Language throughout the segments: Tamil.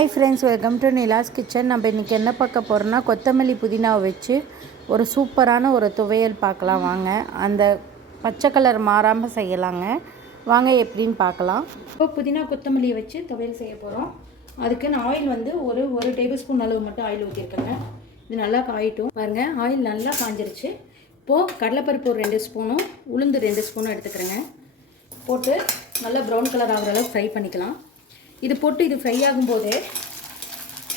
Hi friends welcome to Nila's kitchen நம்ம இன்றைக்கி என்ன பார்க்க போகிறோம்னா கொத்தமல்லி புதினாவை வச்சு ஒரு சூப்பரான ஒரு துவையல் பார்க்கலாம் வாங்க. அந்த பச்சை கலர் மாறாமல் செய்யலாங்க. வாங்க எப்படின்னு பார்க்கலாம். இப்போ புதினா கொத்தமல்லியை வச்சு துவையல் செய்ய போகிறோம் அதுக்கு நான் ஆயில் வந்து ஒரு ஒரு டேபிள் ஸ்பூன் அளவு மட்டும் ஆயில் ஊற்றிருக்கேங்க இது நல்லா காயிட்டும். பாருங்கள் ஆயில் நல்லா காஞ்சிருச்சு. இப்போது கடலைப்பருப்பு ஒரு ரெண்டு ஸ்பூனும் உளுந்து ரெண்டு ஸ்பூனும் எடுத்துக்கிறேங்க. போட்டு நல்லா ப்ரௌன் கலர் ஆகிற அளவுக்கு ஃப்ரை பண்ணிக்கலாம். இது போட்டு இது ஃப்ரை ஆகும்போது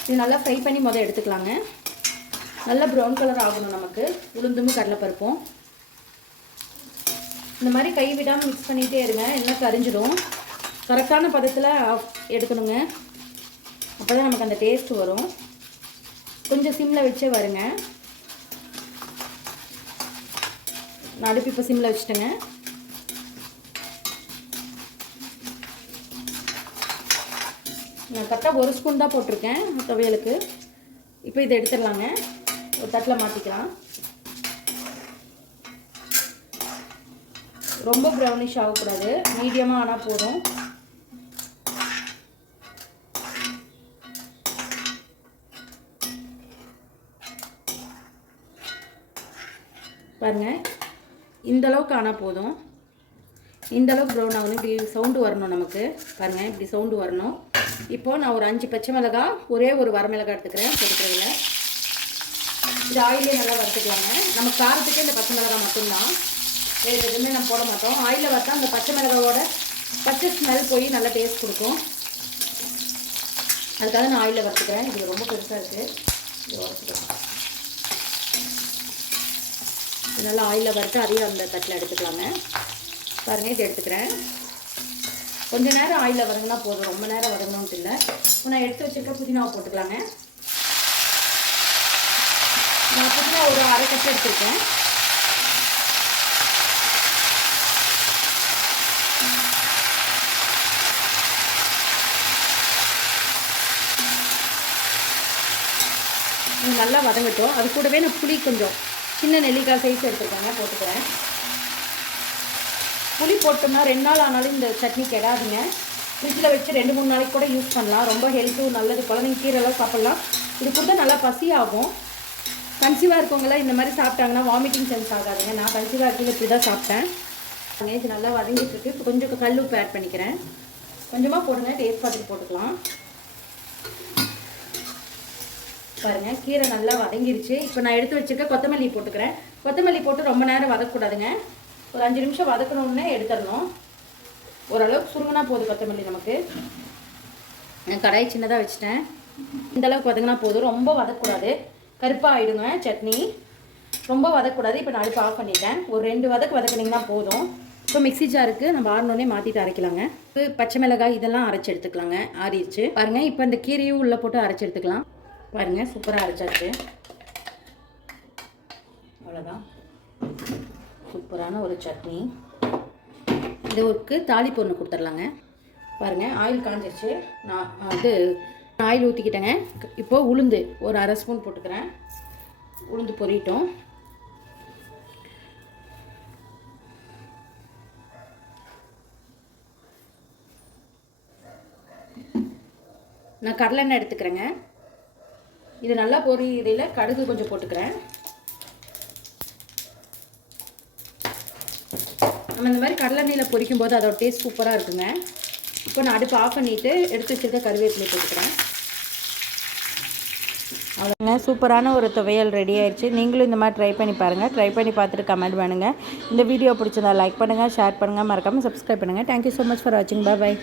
இது நல்லா ஃப்ரை பண்ணி முதல் எடுத்துக்கலாங்க. நல்லா ப்ரௌன் கலர் ஆகணும் நமக்கு. உளுந்தும் கடலைப்பருப்பும். இந்த மாதிரி கை விடாமல் மிக்ஸ் பண்ணிகிட்டே இருங்க. எல்லாம் கரிஞ்சிடும். கரெக்டான பதத்தில் எடுக்கணுங்க. அப்போ தான் நமக்கு அந்த டேஸ்ட் வரும். கொஞ்சம் சிம்மில் வச்சே வருங்க. நான் அடுப்பு இப்போ சிம்மில் வச்சுட்டேங்க. நான் கரெக்டாக ஒரு ஸ்பூன் தான் போட்டிருக்கேன் துவையலுக்கு. இப்போ இதை எடுத்துடலாங்க. ஒரு தட்டில் மாற்றிக்கலாம் ரொம்ப ப்ரௌனிஷ் ஆகக்கூடாது. மீடியமாக ஆனால் போதும். பாருங்கள் இந்தளவுக்கு ஆனால் போதும். இந்த அளவுக்கு ப்ரௌன் ஆகணும். இப்படி சவுண்டு வரணும் நமக்கு. பாருங்கள் இப்படி சவுண்டு வரணும். இப்போது நான் ஒரு அஞ்சு பச்சை மிளகா ஒரே ஒரு வரமிளகா எடுத்துக்கிறேன் பொறுக்கிறதுல இது ஆயிலே நல்லா வறுத்துக்கலாங்க. நம்ம காரத்துக்கே இந்த பச்சை மிளகா மட்டும்தான். வேறு எதுவுமே நம்ம போட மாட்டோம். ஆயிலில் வறுத்தா அந்த பச்சை மிளகாவோட பச்சை ஸ்மெல் போய் நல்லா டேஸ்ட் கொடுக்கும். அதுக்காக நான் ஆயிலில் வறுத்துக்கிறேன். இது ரொம்ப பெருசாக இருக்குது இது வறுத்துக்கலாம். நல்லா ஆயிலில் வறுத்து அதையும் அந்த தட்டில் எடுத்துக்கலாங்க. பாருங்கள் இது எடுத்துக்கிறேன். கொஞ்ச நேரம் ஆயிலில் வதங்கினா போதும். ரொம்ப நேரம் வதங்கணும்னு இல்லை. இப்போ நான் எடுத்து வச்சுருக்க புதினாவை போட்டுக்கலாங்க. நான் புதினா ஒரு அரை கட்டு எடுத்துருக்கேன். நல்லா வதங்கட்டும். அது கூடவே நான் புளி கொஞ்சம் சின்ன நெல்லிக்காய் சைஸ் எடுத்துருக்கேங்க போட்டுக்கிறேன். புளி போட்டோம்னா ரெண்டு நாள் ஆனாலும் இந்த சட்னி கெடாதுங்க. ஃப்ரிட்ஜில் வச்சு ரெண்டு மூணு நாளைக்கு கூட யூஸ் பண்ணலாம். ரொம்ப ஹெல்த்தும் நல்லது. குழந்தைங்க கீரைலாம் சாப்பிட்லாம். இது கொடுத்தா நல்லா பசி ஆகும் கன்சீவாக இருக்கவங்களாம் இந்த மாதிரி சாப்பிட்டாங்கன்னா வாமிட்டிங் சென்ஸ் ஆகாதுங்க. நான் கன்சீவாக இருக்கீங்க இப்படி தான் சாப்பிட்டேன். இது நல்லா வதங்கிட்டுருக்கு இப்போ கொஞ்சம் கல் உப்பு ஆட் பண்ணிக்கிறேன். கொஞ்சமாக போடுங்க. டேஸ்ட் பார்த்துட்டு போட்டுக்கலாம். பாருங்கள் கீரை நல்லா வதங்கிருச்சு. இப்போ நான் எடுத்து வச்சுருக்க கொத்தமல்லி போட்டுக்கிறேன். கொத்தமல்லி போட்டு ரொம்ப நேரம் வதக்கக்கூடாதுங்க. ஒரு அஞ்சு நிமிஷம் வதக்கணுன்னே எடுத்துடணும். ஓரளவுக்கு சுருங்கினா போதும் கொத்தமல்லி நமக்கு. கடாய் சின்னதாக வச்சுட்டேன். இந்த அளவுக்கு வதங்கினா போதும். ரொம்ப வதக்கக்கூடாது. கருப்பாக ஆகிடுங்க சட்னி. ரொம்ப வதக்கக்கூடாது. இப்போ நான் அடுப்பு ஆஃப் பண்ணிட்டேன். ஒரு ரெண்டு வதக்கு வதக்குனிங்கன்னா போதும். இப்போ மிக்சி ஜாருக்கு நம்ம ஆறினோடனே மாற்றிட்டு அரைக்கலாங்க. இப்போ பச்சை மிளகாய் இதெல்லாம் அரைச்சி எடுத்துக்கலாங்க. ஆறிடுச்சு. பாருங்கள் இப்போ இந்த கீரையும் உள்ளே போட்டு அரைச்சி எடுத்துக்கலாம். பாருங்கள் சூப்பராக அரைச்சாச்சு. அவ்வளோதான் சூப்பரான ஒரு சட்னி. இதுக்கு தாளிப்பு ஒன்று கொடுத்துர்லாங்க. பாருங்கள் ஆயில் காஞ்சிருச்சு. நான் வந்து ஆயில் ஊற்றிக்கிட்டேங்க இப்போது உளுந்து ஒரு அரை ஸ்பூன் போட்டுக்கிறேன். உளுந்து பொரியட்டும் நான் கடலெண்ணெய் எடுத்துக்கிறேங்க. இது நல்லா பொரியிடையில் கடுகு கொஞ்சம் போட்டுக்கிறேன். நம்ம இந்த மாதிரி கடலெண்ணெயில் பொரிக்கும் போது அதோட டேஸ்ட் சூப்பராக இருக்குங்க. இப்போ நான் அடுப்பு ஆஃப் பண்ணிவிட்டு எடுத்து வச்சுருக்க கருவேப்பிலை போட்டுக்கிறேன். அவ்வளோங்க. சூப்பரான ஒரு துவையல் ரெடி ஆயிடுச்சு. நீங்களும் இந்த மாதிரி ட்ரை பண்ணி பாருங்கள் ட்ரை பண்ணி பார்த்துட்டு கமெண்ட் பண்ணுங்கள் இந்த வீடியோ பிடிச்சிருந்தா லைக் பண்ணுங்கள் ஷேர் பண்ணுங்கள் மறக்காமல் சப்ஸ்கிரைப் பண்ணுங்கள் தேங்க்யூ ஸோ மச் ஃபார் வாட்சிங் பாய் பாய்